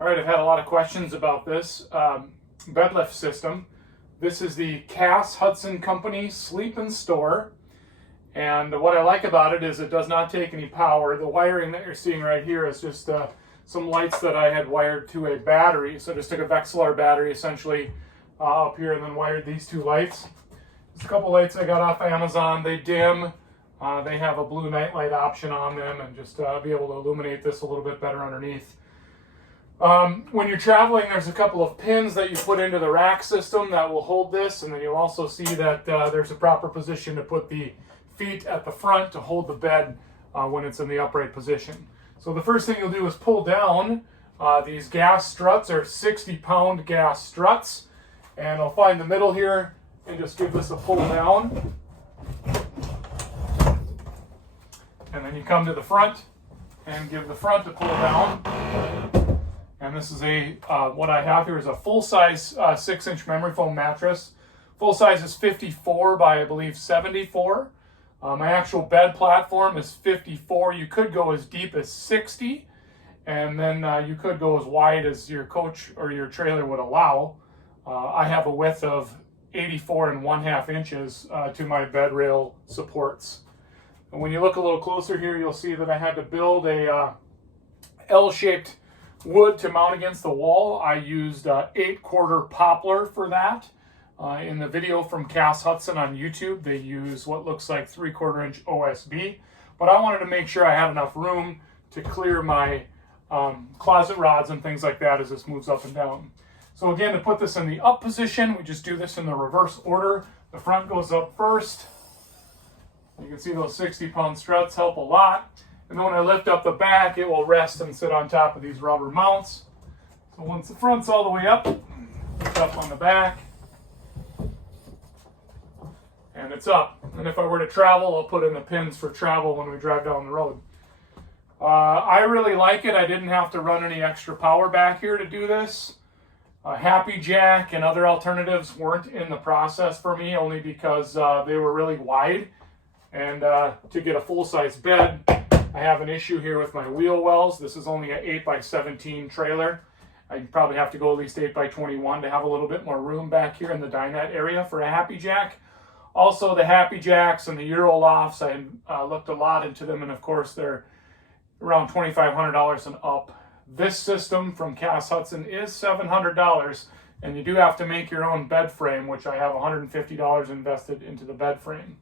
All right, I've had a lot of questions about this bed lift system. This is the Hudson Company Sleep and Store. And what I like about it is it does not take any power. The wiring that you're seeing right here is just some lights that I had wired to a battery. So I just took a Vexilar battery essentially up here and then wired these two lights. There's a couple lights I got off Amazon. They dim. They have a blue nightlight option on them and just be able to illuminate this a little bit better underneath. When you're traveling, there's a couple of pins that you put into the rack system that will hold this, and then you'll also see that there's a proper position to put the feet at the front to hold the bed when it's in the upright position. So the first thing you'll do is pull down these gas struts, or 60-pound gas struts, and I'll find the middle here and just give this a pull down. And then you come to the front and give the front a pull down. And this is what I have here is a full-size 6-inch memory foam mattress. Full size is 54 by, I believe, 74. My actual bed platform is 54. You could go as deep as 60, and then you could go as wide as your coach or your trailer would allow. I have a width of 84 1/2 inches to my bed rail supports. And when you look a little closer here, you'll see that I had to build a L-shaped wood to mount against the wall. I used 8-quarter poplar for that. In the video from Hudson on YouTube, they use what looks like 3/4 inch OSB, but I wanted to make sure I had enough room to clear my closet rods and things like that as this moves up and down. So again, to put this in the up position, we just do this in the reverse order. The front goes up first. You can see those 60-pound struts help a lot. And then when I lift up the back, it will rest and sit on top of these rubber mounts. So once the front's all the way up, it's up on the back. And it's up. And if I were to travel, I'll put in the pins for travel when we drive down the road. I really like it. I didn't have to run any extra power back here to do this. Happy Jack and other alternatives weren't in the process for me, only because they were really wide. And to get a full-size bed, I have an issue here with my wheel wells. This is only an 8x17 trailer. I probably have to go at least 8x21 to have a little bit more room back here in the dinette area for a Happy Jack. Also, the Happy Jacks and the Euro lofts, I looked a lot into them, and of course they're around $2,500 and up. This system from Hudson is $700, and you do have to make your own bed frame, which I have $150 invested into the bed frame.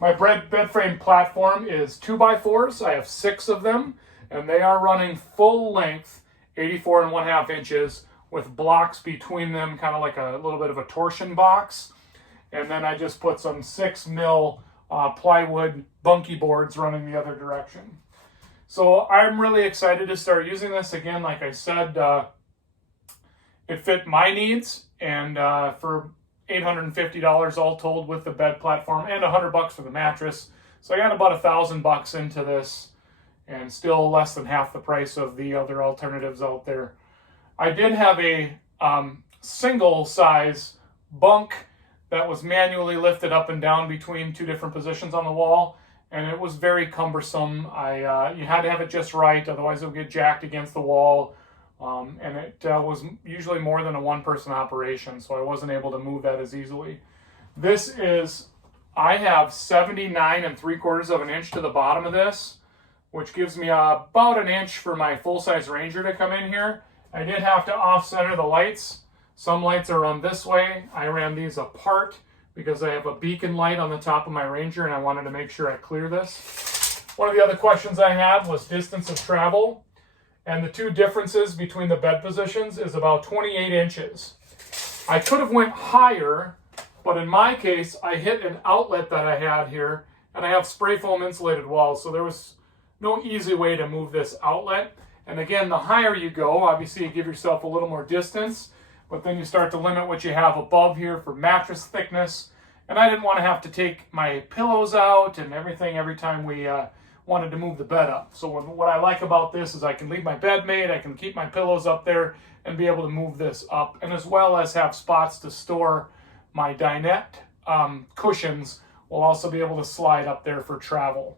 My bed frame platform is 2x4s. I have 6 of them, and they are running full length, 84 1/2 inches, with blocks between them, kind of like a little bit of a torsion box. And then I just put some 6mm plywood bunkie boards running the other direction. So I'm really excited to start using this. Again, like I said, it fit my needs, and for $850 all told with the bed platform, and $100 for the mattress. So I got about $1,000 into this, and still less than half the price of the other alternatives out there. I did have a single size bunk that was manually lifted up and down between 2 different positions on the wall, and it was very cumbersome. You had to have it just right, otherwise it would get jacked against the wall. And it was usually more than a 1-person operation, so I wasn't able to move that as easily. This is, I have 79 3/4 inch to the bottom of this, which gives me about an inch for my full-size Ranger to come in here. I did have to off-center the lights. Some lights are run this way. I ran these apart because I have a beacon light on the top of my Ranger, and I wanted to make sure I clear this. One of the other questions I had was distance of travel. And the 2 differences between the bed positions is about 28 inches. I could have went higher, but in my case, I hit an outlet that I had here, and I have spray foam insulated walls, so there was no easy way to move this outlet. And again, the higher you go, obviously you give yourself a little more distance, but then you start to limit what you have above here for mattress thickness. And I didn't want to have to take my pillows out and everything every time we wanted to move the bed up. So what I like about this is I can leave my bed made, I can keep my pillows up there and be able to move this up, and as well as have spots to store my dinette cushions. We'll also be able to slide up there for travel.